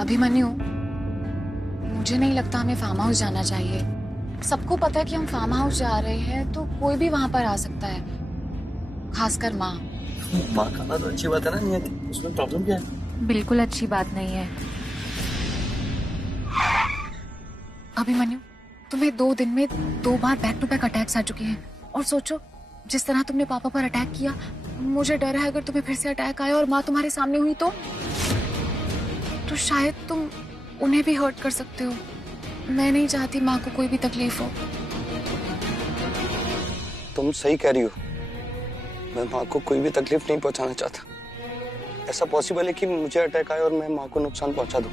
अभिमन्यु, मुझे नहीं लगता हमें फार्म हाउस जाना चाहिए। सबको पता है कि हम फार्म हाउस जा रहे हैं, तो कोई भी वहां पर आ सकता है, खासकर माँ। माँ खाना तो अच्छी बात है ना, नहीं उसमें प्रॉब्लम क्या है? बिल्कुल अच्छी बात नहीं है। अभिमन्यु, तुम्हें 2 दिन में 2 बार बैक टू बैक अटैक्स आ चुके हैं। और सोचो, जिस तरह तुमने पापा पर अटैक किया, मुझे डर है अगर तुम्हें फिर से अटैक आया और माँ तुम्हारे सामने हुई तो शायद तुम उन्हें भी हर्ट कर सकते हो। मैं नहीं चाहती माँ को कोई भी तकलीफ हो। तुम सही कह रही हो, मैं माँ को कोई भी तकलीफ नहीं पहुंचाना चाहता। ऐसा पॉसिबल है कि मुझे अटैक आए और मैं माँ को नुकसान पहुंचा दूं।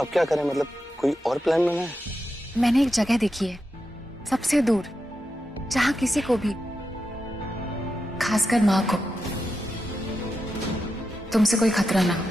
अब क्या करें? मतलब कोई और प्लान बना है? मैंने एक जगह देखी है, सबसे दूर, जहाँ किसी को भी, खासकर माँ को, तुमसे कोई खतरा ना हो।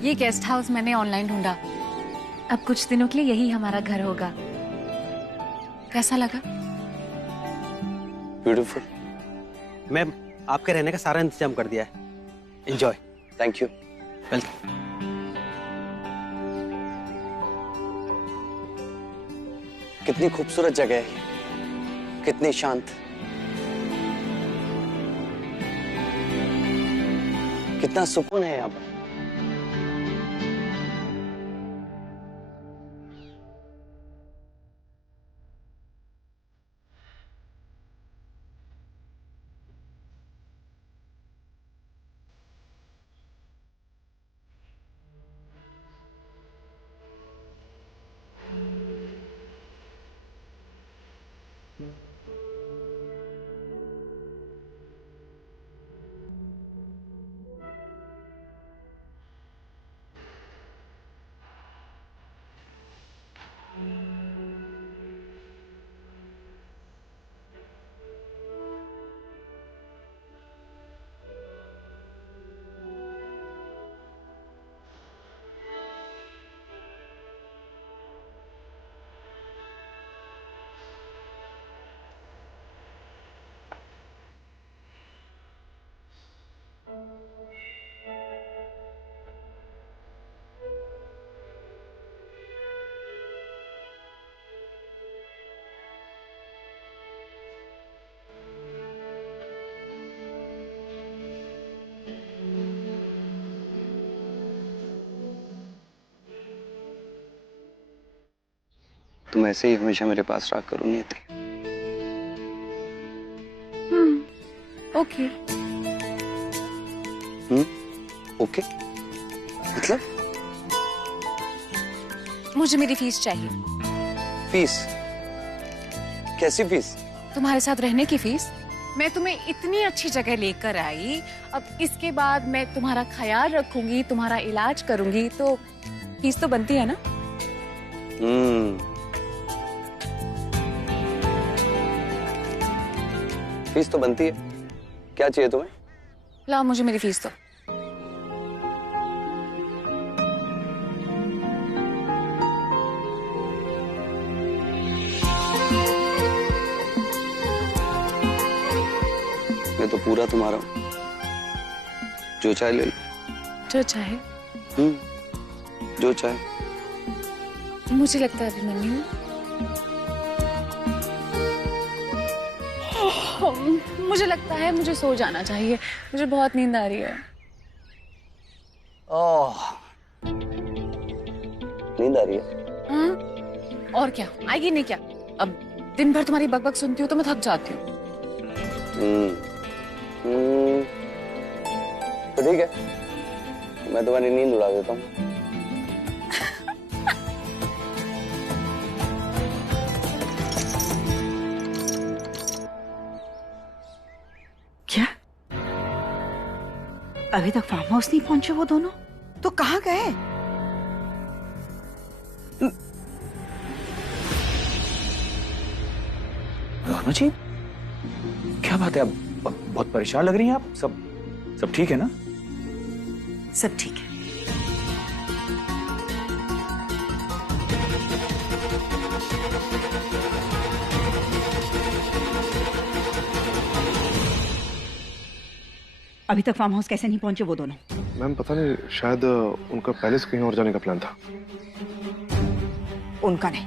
ये गेस्ट हाउस मैंने ऑनलाइन ढूंढा। अब कुछ दिनों के लिए यही हमारा घर होगा। कैसा लगा? ब्यूटीफुल। मैम, आपके रहने का सारा इंतजाम कर दिया है। एंजॉय। Thank you. वेलकम। कितनी खूबसूरत जगह है, कितनी शांत, कितना सुकून है यहाँ पर। तुम ऐसे ही हमेशा मेरे पास रहा करो नियति। ओके। ओके मतलब? मुझे मेरी फीस चाहिए। फीस? कैसी फीस? तुम्हारे साथ रहने की फीस। मैं तुम्हें इतनी अच्छी जगह लेकर आई, अब इसके बाद मैं तुम्हारा ख्याल रखूंगी, तुम्हारा इलाज करूंगी, तो फीस तो बनती है ना? फीस तो बनती है। क्या चाहिए तुम्हें? लाओ मुझे मेरी फीस दो। मैं तो पूरा तुम्हारा हूं, जो चाहे ले लो। जो चाहे? जो चाहे। मुझे लगता है अभिमन्यु, मुझे लगता है मुझे सो जाना चाहिए। मुझे बहुत नींद आ रही है। ओह, नींद आ रही है? और क्या, आएगी नहीं क्या? अब दिन भर तुम्हारी बकबक सुनती हूँ तो मैं थक जाती हूँ। तो ठीक है, मैं तुम्हारी नींद उड़ा देता हूँ। क्या? अभी तक फार्म हाउस नहीं पहुंचे वो दोनों? तो कहाँ गए? मनोरमा जी, क्या बात है? आप बहुत परेशान लग रही हैं। आप सब ठीक है ना? सब ठीक है। अभी तक फार्म हाउस कैसे नहीं पहुंचे वो दोनों? मैम पता नहीं, शायद उनका पहले से कहीं और जाने का प्लान था। उनका नहीं,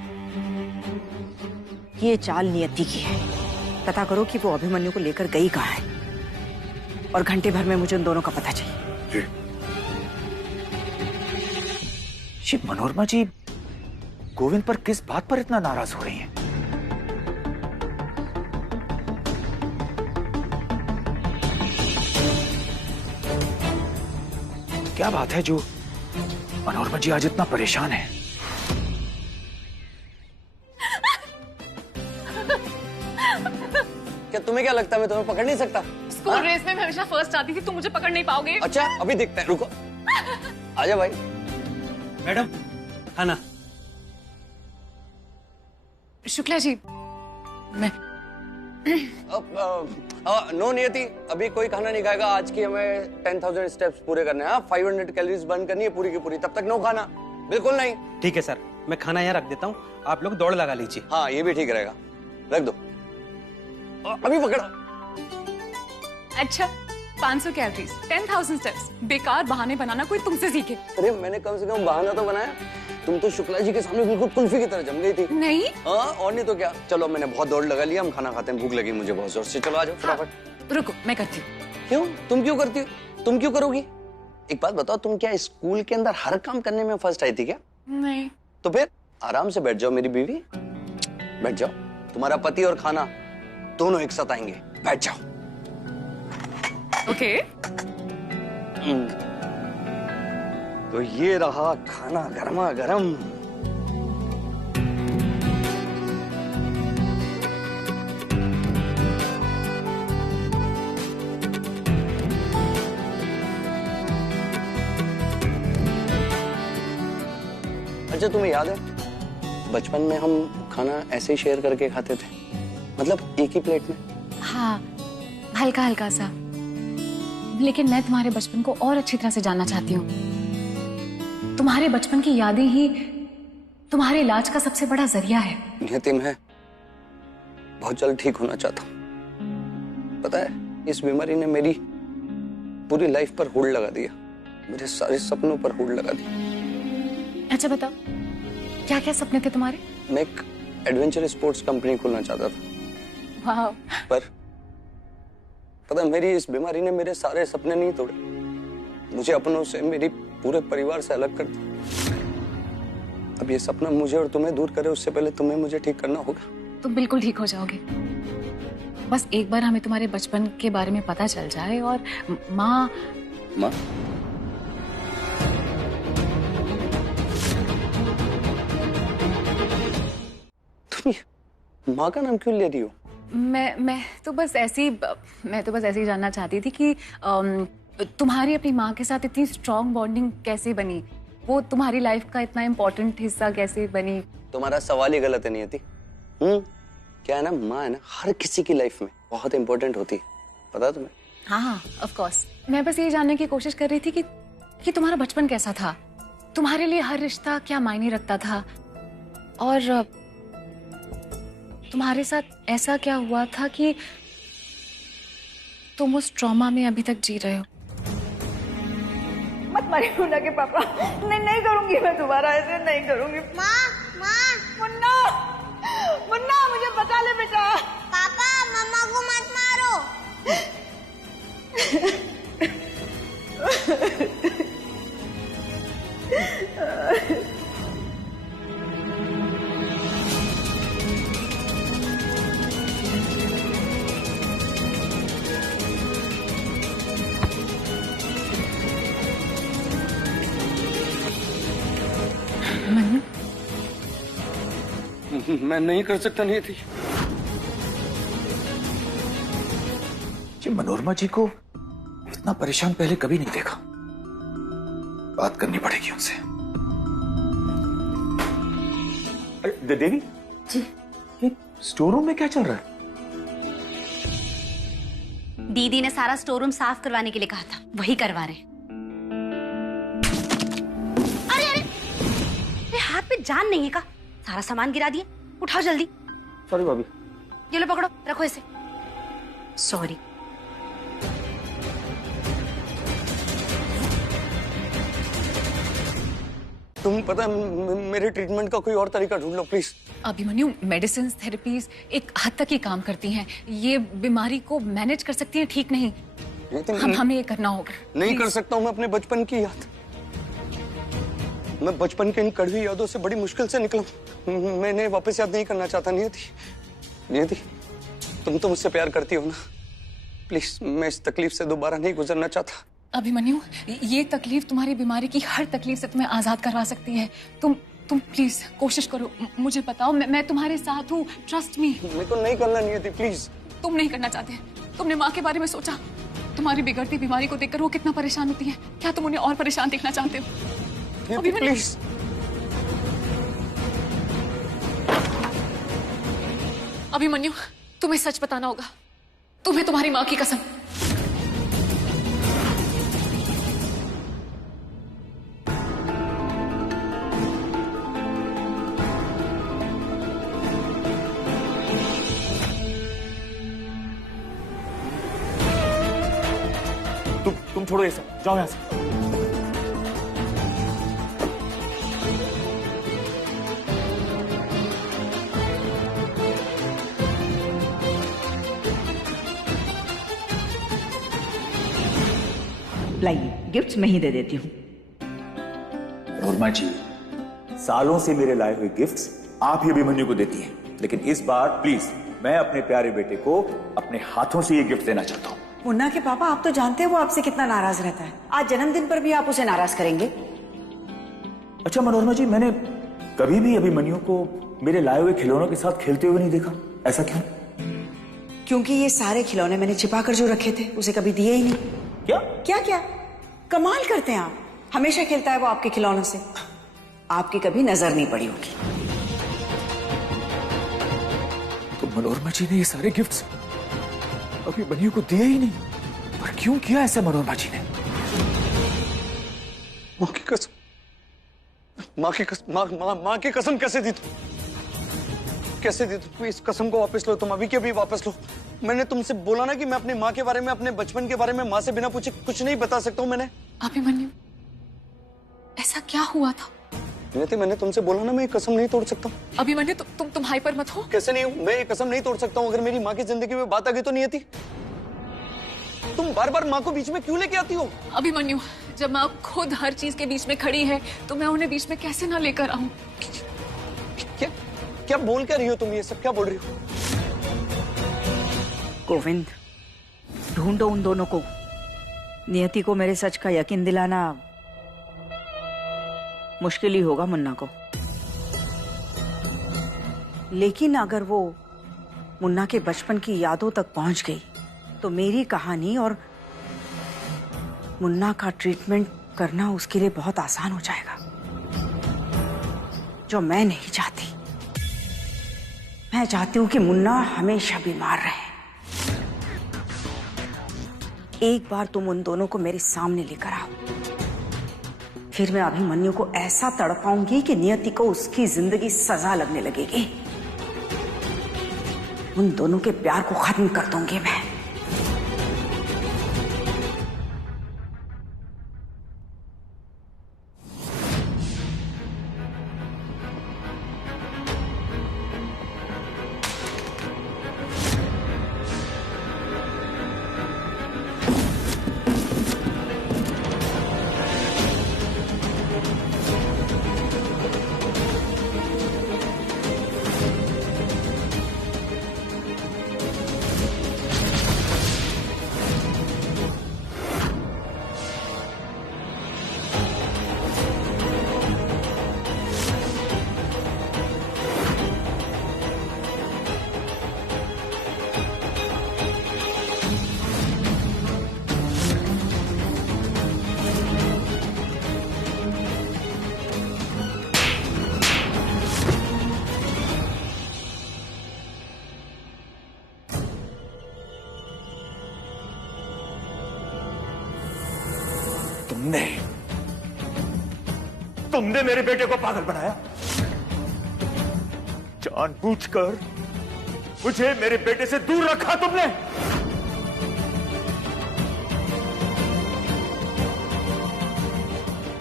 ये चाल नियति की है। पता करो कि वो अभिमन्यु को लेकर गई कहाँ है, और घंटे भर में मुझे उन दोनों का पता चाहिए। जी मनोरमा जी, गोविंद पर किस बात पर इतना नाराज हो रही हैं? क्या बात है जो मनोरमा जी आज इतना परेशान है? क्या तुम्हें क्या लगता है मैं तुम्हें पकड़ नहीं सकता? स्कूल रेस में मैं हमेशा फर्स्ट आती थी, तुम मुझे पकड़ नहीं पाओगे। अच्छा अभी देखते हैं, रुको। आजा भाई। मैडम खाना। शुक्ला जी, मैं नो नियति, अभी कोई खाना नहीं खाएगा। आज की हमें 10,000 स्टेप्स पूरे करने हैं। 500 कैलोरीज बर्न करनी है पूरी की पूरी, तब तक नो खाना। बिल्कुल नहीं। ठीक है सर, मैं खाना यहाँ रख देता हूँ, आप लोग दौड़ लगा लीजिए। हाँ ये भी ठीक रहेगा, रख दो। अभी पकड़ो। अच्छा 500 कैलोरीज, 10,000 स्टेप्स, बेकार बहाने बनाना कोई तुमसे सीखे। अरे मैंने कम से कम बहाना तो बनाया। तुम तो शुक्ला जी के सामने बिल्कुल कुल्फी की तरह जम गई थी। नहीं। हाँ और नहीं तो क्या। चलो मैंने बहुत दौड़ लगा लिया, हम खाना खाते हैं, भूख लगी मुझे बहुत जोर से। चलो आ जाओ फटाफट। रुको मैं करती हूँ। क्यों? तुम क्यों करती हो? तुम क्यों करोगी? एक बात बताओ, तुम क्या स्कूल के अंदर हर काम करने में फर्स्ट आई थी क्या? नहीं। तो फिर आराम से बैठ जाओ मेरी बीवी, बैठ जाओ। तुम्हारा पति और खाना दोनों एक साथ आएंगे, बैठ जाओ। ओके। तो ये रहा खाना गरमा गरम। अच्छा तुम्हें याद है बचपन में हम खाना ऐसे ही शेयर करके खाते थे, मतलब एक ही प्लेट में? हाँ हल्का हल्का सा। लेकिन मैं तुम्हारे बचपन को और अच्छी तरह से जानना चाहती हूँ। तुम्हारे बचपन की यादें ही तुम्हारे इलाज का सबसे बड़ा जरिया है। नियति मैं बहुत जल्द ठीक होना चाहता हूँ। पता है इस बीमारी ने मेरी पूरी लाइफ पर होल्ड लगा दिया, मेरे सारे सपनों पर होल्ड लगा दिया। अच्छा बताओ क्या क्या सपने थे तुम्हारे? मैं एक एडवेंचर स्पोर्ट्स कंपनी खोलना चाहता था। वाह। पर पता है मेरी इस बीमारी ने मेरे सारे सपने नहीं तोड़े, मुझे अपनों से, मेरी पूरे परिवार से अलग कर दिया। अब ये सपना मुझे और तुम्हें दूर करे उससे पहले तुम्हें मुझे ठीक करना होगा। तुम बिल्कुल ठीक हो जाओगे, बस एक बार हमें तुम्हारे बचपन के बारे में पता चल जाए। और माँ तुम माँ का नाम क्यों ले रही हो? मैं तो बस ऐसे ही जानना चाहती थी कि तुम्हारी अपनी माँ के साथ इतनी स्ट्रॉन्ग बॉन्डिंग कैसे बनी, वो तुम्हारी लाइफ का इतना इम्पोर्टेंट हिस्सा कैसे बनी? तुम्हारा सवाल ही गलत है नियति। क्या है ना, माँ है ना हर किसी की लाइफ में बहुत इंपॉर्टेंट होती है, पता है तुम्हें? हाँ ऑफ कोर्स। मैं बस ये जानने की कोशिश कर रही थी कि तुम्हारा बचपन कैसा था, तुम्हारे लिए हर रिश्ता क्या मायने रखता था, और तुम्हारे साथ ऐसा क्या हुआ था कि तुम उस ट्रॉमा में अभी तक जी रहे हो। मत मारिए मुन्ना के पापा। नहीं करूंगी मैं दोबारा, ऐसे नहीं करूंगी। माँ माँ मुन्ना मुन्ना मुझे बचा ले बेटा। पापा मम्मा को मत मारो। मैं नहीं कर सकता नियति। जी मनोरमा जी को इतना परेशान पहले कभी नहीं देखा, बात करनी पड़ेगी उनसे। अरे देवी जी, ये स्टोर रूम में क्या चल रहा है? दीदी ने सारा स्टोर रूम साफ करवाने के लिए कहा था, वही करवा रहे। अरे अरे, मेरे हाथ पे जान नहीं है का? सारा सामान गिरा दिए, उठाओ जल्दी। सॉरी भाभी। ये लो पकड़ो, रखो इसे। सॉरी। तुम पता है मेरे ट्रीटमेंट का कोई और तरीका ढूंढ लो प्लीज। अभिमन्यु, मेडिसिन थेरेपीज एक हद तक ही काम करती हैं। ये बीमारी को मैनेज कर सकती हैं, ठीक नहीं। हमें ये करना होगा। नहीं कर सकता हूँ मैं अपने बचपन की याद। मैं बचपन की इन कड़वी यादों से बड़ी मुश्किल से निकला। मैं इन्हें वापस याद नहीं करना चाहता। नियति, तुम तो मुझसे प्यार करती हो ना? प्लीज, मैं इस तकलीफ से दोबारा नहीं गुजरना चाहता। अभिमन्यु, ये तकलीफ तुम्हारी बीमारी की हर तकलीफ से तुम्हें आजाद करवा सकती है। तुम प्लीज कोशिश करो, मुझे बताओ। मैं तुम्हारे साथ हूँ, ट्रस्ट मी। मेरे को नहीं करना नियति, प्लीज। तुम नहीं करना चाहते? तुमने माँ के बारे में सोचा? तुम्हारी बिगड़ती बीमारी को देखकर वो कितना परेशान होती है। क्या तुम उन्हें और परेशान देखना चाहते हो? अभिमन्यु प्लीज। अभिमन्यु, तुम्हें सच बताना होगा। तुम्हें तुम्हारी माँ की कसम। तुम छोड़ो ये सब, जाओ यहाँ से। लाइए, गिफ्ट्स मैं ही दे देती हूँ। मनोरमा जी, सालों से मेरे लाए हुए गिफ्ट्स आप ही अभिमन्यु को देती हैं, लेकिन इस बार प्लीज मैं अपने प्यारे बेटे को अपने हाथों से ये गिफ्ट देना चाहता हूँ। मुन्ना के पापा, आप तो जानते हैं वो आपसे कितना नाराज रहता है। आज जन्मदिन पर भी आप उसे नाराज करेंगे? अच्छा मनोरमा जी, मैंने कभी भी अभिमन्यु को मेरे लाए हुए खिलौनों के साथ खेलते हुए नहीं देखा। ऐसा क्यों? क्योंकि ये सारे खिलौने मैंने छिपा कर जो रखे थे उसे कभी दिए ही नहीं। क्या क्या क्या कमाल करते हैं आप। हमेशा खेलता है वो आपके खिलौनों से, आपकी कभी नजर नहीं पड़ी होगी। तो मनोरमा जी ने ये सारे गिफ्ट्स अभिमन्यु को दिए ही नहीं, पर क्यों किया ऐसा मनोरमा जी ने? माँ की कसम, माँ की कसम कैसे दी तुम? कैसे दी तुम? इस कसम को वापस लो, तुम अभी के अभी वापस लो। मैंने तुमसे बोला ना कि मैं अपनी माँ के बारे में, अपने बचपन के बारे में माँ से बिना पूछे कुछ नहीं बता सकता हूँ। मैंने अभिमन्यु, ऐसा क्या हुआ था? नियति, मैंने तुमसे बोला ना मैं ये कसम नहीं तोड़ सकता। अभिमन्यु, तुम हाइपर मत हो। कैसे नहीं हूँ? मैं ये कसम नहीं तोड़ सकता हूँ। अगर मेरी माँ की जिंदगी में बात आ गई तो नियति, तुम बार बार माँ को बीच में क्यों लेके आती हो? अभिमन्यु, जब माँ खुद हर चीज के बीच में खड़ी है तो मैं उन्हें बीच में कैसे ना लेकर आऊं? क्या बोल क्या रही हो तुम? ये सब क्या बोल रही हो? गोविंद, ढूंढो उन दोनों को। नियति को मेरे सच का यकीन दिलाना मुश्किल ही होगा मुन्ना को, लेकिन अगर वो मुन्ना के बचपन की यादों तक पहुंच गई तो मेरी कहानी और मुन्ना का ट्रीटमेंट करना उसके लिए बहुत आसान हो जाएगा, जो मैं नहीं चाहती। मैं चाहती हूं कि मुन्ना हमेशा बीमार रहे। एक बार तुम उन दोनों को मेरे सामने लेकर आओ, फिर मैं अभिमन्यु को ऐसा तड़पाऊंगी कि नियति को उसकी जिंदगी सजा लगने लगेगी। उन दोनों के प्यार को खत्म कर दूंगी मैं। तुमने मेरे बेटे को पागल बनाया, जानबूझकर मुझे मेरे बेटे से दूर रखा तुमने।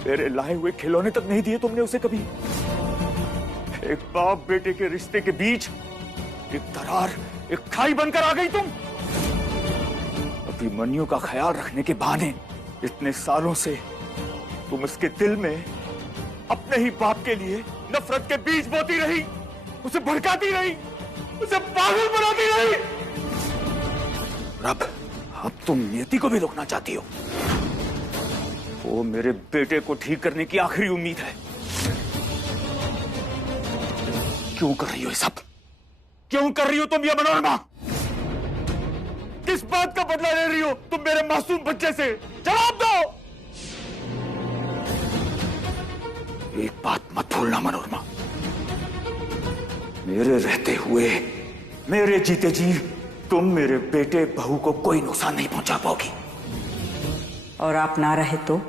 मेरे लाए हुए खिलौने तक नहीं दिए तुमने उसे कभी। एक बाप बेटे के रिश्ते के बीच एक दरार, एक खाई बनकर आ गई तुम। अभिमन्यु का ख्याल रखने के बहाने इतने सालों से तुम उसके दिल में अपने ही बाप के लिए नफरत के बीज बोती रही, उसे भड़काती रही, उसे पागल बनाती रही। अब तुम नियति को भी रोकना चाहती हो। वो मेरे बेटे को ठीक करने की आखिरी उम्मीद है। क्यों कर रही हो ये सब? क्यों कर रही हो तुम ये मनोरमा? किस बात का बदला ले रही हो तुम मेरे मासूम बच्चे से? जवाब दो। एक बात मत भूलना मनोरमा, मेरे रहते हुए, मेरे जीते जी तुम मेरे बेटे बहू को कोई नुकसान नहीं पहुंचा पाओगी। और आप ना रहे तो?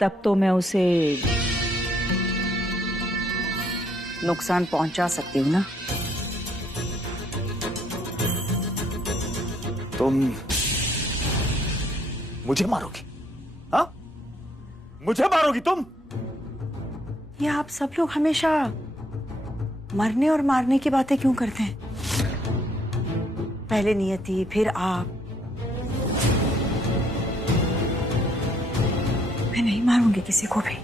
तब तो मैं उसे नुकसान पहुंचा सकती हूँ ना। तुम मुझे मारोगी? हाँ, मुझे मारोगी तुम? ये आप सब लोग हमेशा मरने और मारने की बातें क्यों करते हैं? पहले नियति, फिर आप। मैं नहीं मारूंगी किसी को भी,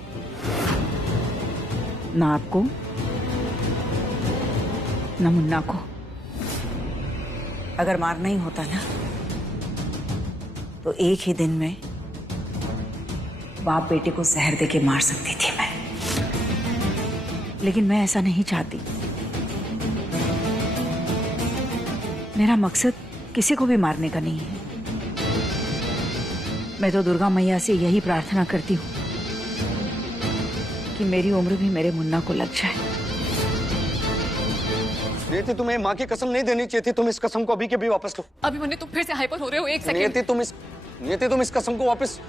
ना आपको ना मुन्ना को। अगर मारना ही होता ना तो एक ही दिन में बाप बेटे को जहर देके मार सकती थी मैं, लेकिन मैं ऐसा नहीं चाहती। मेरा मकसद किसी को भी मारने का नहीं है। मैं तो दुर्गा मैया से यही प्रार्थना करती हूँ कि मेरी उम्र भी मेरे मुन्ना को लग जाए। नियति, तुम्हें माँ की कसम नहीं देनी चाहिए थी। तुम इस कसम को अभी के भी वापस लो। अभिमन्यु, तुम फिर से हाइपर हो रहे हो। एक सेकंड। नियति, तुम इस कसम को वापस।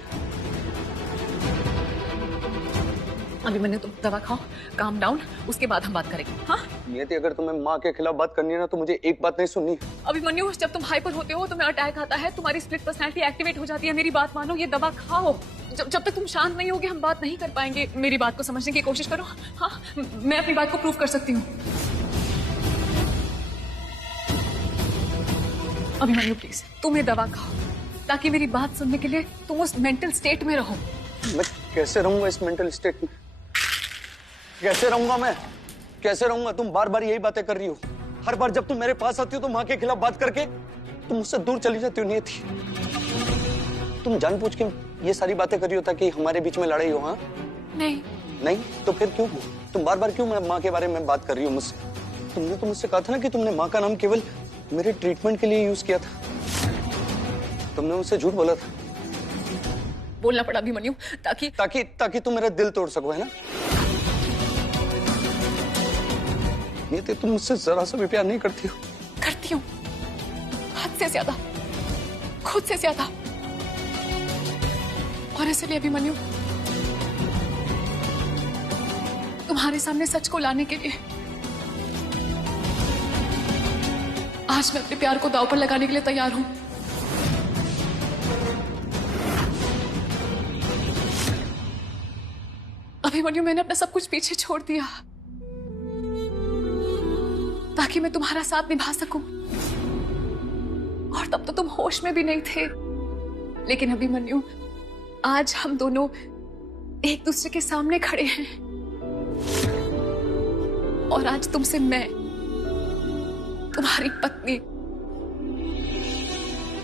अभिमन्यु, तुम दवा खाओ, काम डाउन, उसके बाद हम बात करेंगे। हाँ नियति, अगर तुम्हें माँ के खिलाफ बात करनी है ना तो मुझे एक बात नहीं सुननी। अभिमन्यु, जब तुम हाइपर होते हो तुम्हें अटैक आता है, तुम्हारी स्प्लिट पर्सनैलिटी एक्टिवेट हो जाती है। मेरी बात मानो, ये दवा खाओ। जब तक तुम शांत नहीं होगे हम बात नहीं कर पाएंगे। मेरी बात को समझने की कोशिश करो। हाँ, मैं अपनी बात को प्रूव कर सकती हूँ। अभिमन्यु प्लीज, तुम ये दवा खाओ ताकि मेरी बात सुनने के लिए तुम उस मेंटल स्टेट में रहो। मैं कैसे रहूंगा इस मेंटल स्टेट में? कैसे रहूंगा मैं? कैसे रहूंगा? तुम बार बार यही बातें कर रही हो। हर बार जब तुम मेरे पास आती हो तो माँ के खिलाफ बात करके तुम मुझसे दूर चली जाती हो। नियति, तुम जानबूझ के ये सारी बातें कर रही हो ताकि हमारे बीच में लड़ाई हो। हाँ नहीं तो फिर क्यों? तुम बार बार क्यों माँ के बारे में बात कर रही हो मुझसे? तुमने तो मुझसे कहा था ना कि तुमने माँ का नाम केवल मेरे ट्रीटमेंट के लिए यूज किया था। तुमने मुझसे झूठ बोला था। बोलना पड़ा अभिमन्यु ताकि तुम मेरा दिल तोड़ सको, है ना? नियति, तुम मुझसे जरा सा भी प्यार नहीं करती हो। करती हूँ, हद से ज्यादा, खुद से ज्यादा। और इसलिए अभिमन्यु, तुम्हारे सामने सच को लाने के लिए आज मैं अपने प्यार को दांव पर लगाने के लिए तैयार हूं। अभिमन्यु, मैंने अपना सब कुछ पीछे छोड़ दिया ताकि मैं तुम्हारा साथ निभा सकूं। और तब तो तुम होश में भी नहीं थे। लेकिन अभिमन्यु, आज हम दोनों एक दूसरे के सामने खड़े हैं और आज तुमसे मैं, तुम्हारी पत्नी,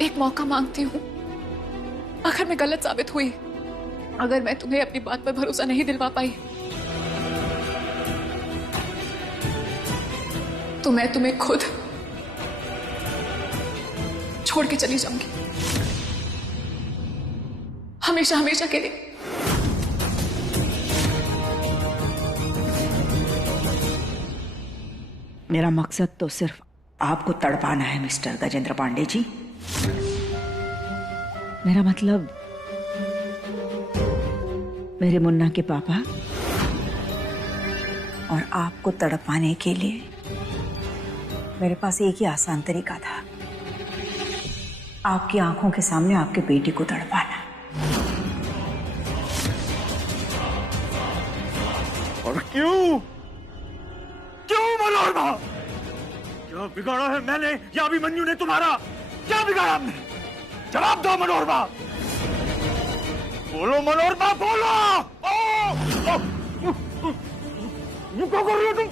एक मौका मांगती हूं। अगर मैं गलत साबित हुई, अगर मैं तुम्हें अपनी बात पर भरोसा नहीं दिलवा पाई, तो मैं तुम्हें खुद छोड़ के चली जाऊंगी, हमेशा हमेशा के लिए। मेरा मकसद तो सिर्फ आपको तड़पाना है मिस्टर गजेंद्र पांडे जी। मेरा मतलब मेरे मुन्ना के पापा और आपको तड़पाने के लिए मेरे पास एक ही आसान तरीका था, आपकी आंखों के सामने आपके बेटे को तड़पाना। और क्यों क्यों मनोरमा? क्या बिगाड़ा है मैंने या अभिमन्यु ने तुम्हारा? क्या बिगाड़ा हमने? जवाब दो मनोरमा, बोलो मनोरमा, बोलो। क्या कर रही हो तुम?